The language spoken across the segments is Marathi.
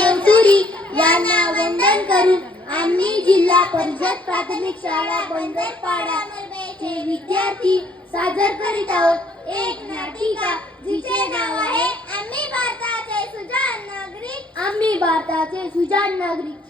येवचुरी यांना वंदन करून आम्ही जिल्हा परिषद प्राथमिक शाळा बंदरपाडा चे विद्यार्थी सादर करीत आहोत. एक नाटिका जिचे नाव आहे आम्ही भारताचे सुजान नागरिक. आम्ही भारताचे सुजान नागरिक.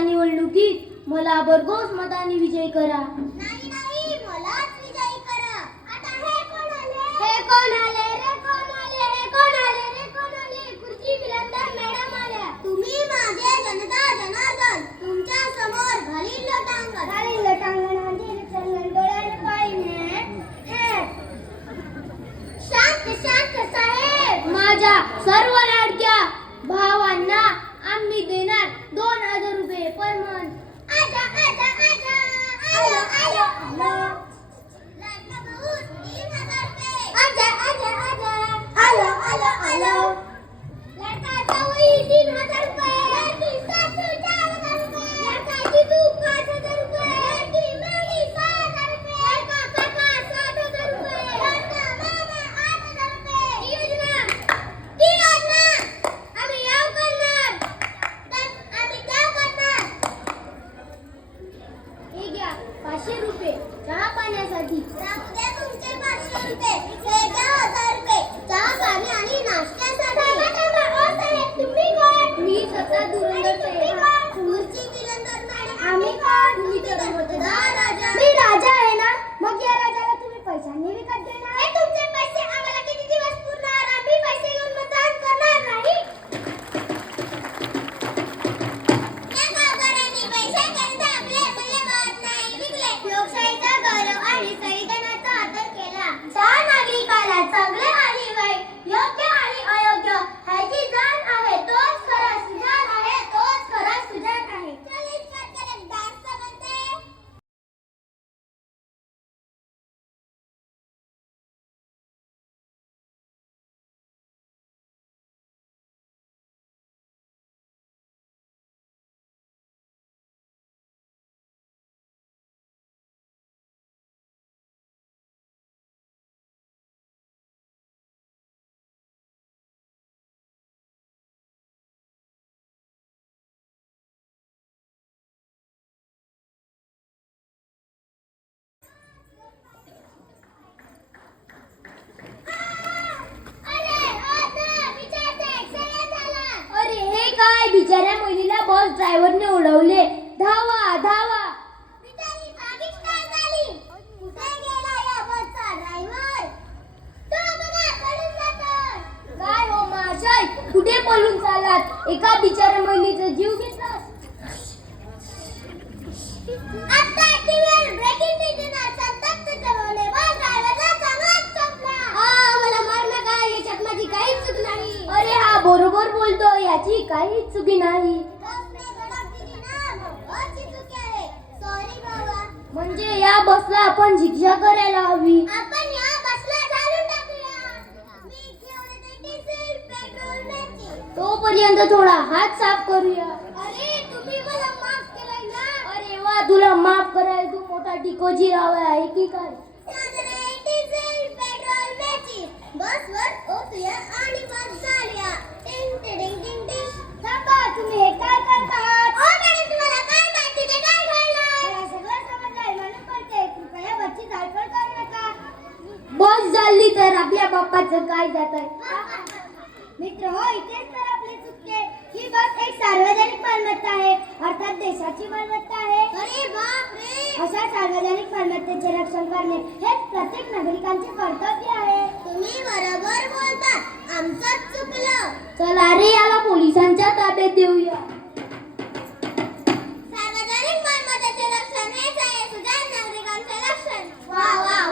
निवडणुकीत मला भरघोस मताने विजय करा. चहा पाण्यासाठी. त्या बिचाऱ्या मुलीला बस ड्रायव्हरने उडवले. धावा धावा. हो, कुठे पळून चाललात? एका बिचाऱ्या मुलीचा जीव घेत बरोबर बोलतो याची काही चुकी नाही. म्हणजे या बसला आपण शिक्षा करायला हवी. तोपर्यंत थोडा हात साफ करूया. अरे तुम्ही मला माफ केलाय ना अरे वा तुला माफ करायला. तू मोठा टिकोजी हवा आहे की काय? करणे हेच प्रत्येक नागरिकांचे कर्तव्य आहे. तुम्ही बरोबर बोलतात. आमचंच चुकलं. चला रे याला पोलिसांच्या ताब्यात देऊया. सार्वजनिक मालमत्तेचे रक्षण हेच आहे. सुजाण नागरिकांचे रक्षण. वा वा.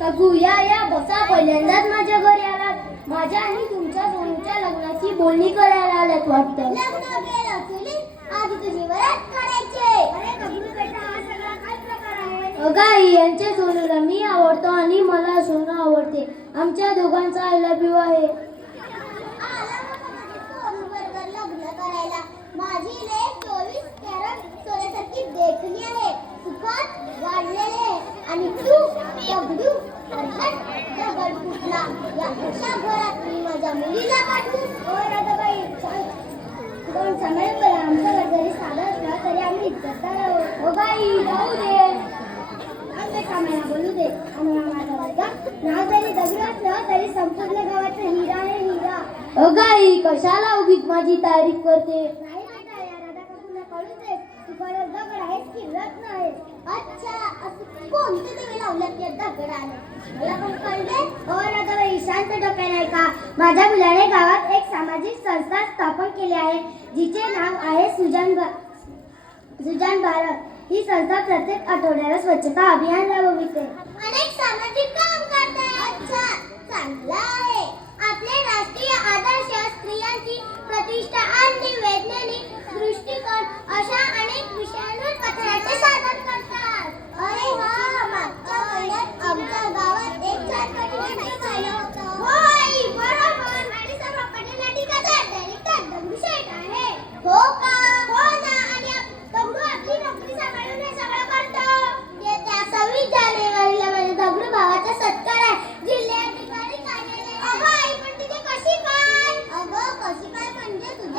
काकू या या बसा पहिल्यांदाच माझ्या घरी आलात माझ्या आणि तुमच्या सोनूच्या लग्नाची बोलणी करायला आल्यात वाटतं. लग्न केलं तुली आधी तुझी वरात करायचे अरे दगडू बेटा हा सगळा काय प्रकार आहे? अगाई यांच्या सोनूला मी आवडतो आणि मला सोनू आवडते. आमच्या दोघांचा आय लव्ह यू आहे आला मोठा माझे सोनू बरोबर लग्न करायला माझी लेक चोवीस कॅरेट सोन्यासारखी देखणी आहे सुखात वाढलेले आणि तू दगडू अर्थात दगड मी माझ्या मुलीला पाठवू. हो राधाबाई दोन आमचं घर जरी साधं असलं तरी आम्ही इज्जतदार आहोत हो बाई जाऊ दे. आमच्या कामाला बोलू दे. आणि माझा वर्ग नाव जरी दगडू असलं तरी संपूर्ण गावाचं हिरा आहे हिरा. कशाला उगीच माझी तारीफ करते? नाही बेटा या राधा काकूला कळू दे. तू खरं दगड आहेस की रत्न अच्छा. कोणते देवी लावल्यात दगड आले मला पण कळले हो राधाबाई शांत डोक्याने ऐका माझ्या मुलाने गावात एक सामाजिक संस्था स्थापन केली आहे जिचे नाव आहे सुजान भा सुजान भारत ही संस्था प्रत्येक आठवड्याला स्वच्छता अभियान राबविते अनेक सामाजिक काम करते अच्छा चांगला आहे. आपले राष्ट्रीय आदर्श स्त्रियांची प्रतिष्ठा आणि वैज्ञानिक दृष्टिकोन अशा अनेक विषयांवर पत्राचे सादर करतात अरे वा मागच्या महिन्यात आमच्या गावात एक छान नाटक झालं होतं हो आई बरोबर आणि सर्व पटनाटिकाचा डायरेक्टर दगडूशेठ आहे हो का हो ना आणि आप- दगडू आपली नोकरी सांभाळून हे सगळं करतो येत्या सव्वीस जानेवारीला माझ्या दगडू भावाचा सत्कार आहे जिल्हाधिकारी कार्यालय अगं आई पण तुझे कशी काय अगं कशी काय म्हणजे तुझ्या लग्नाची बोलणी करायला आले दगडू बाबाचा होणार सत्कार कायम सुजाण भारताचा करतो विचार.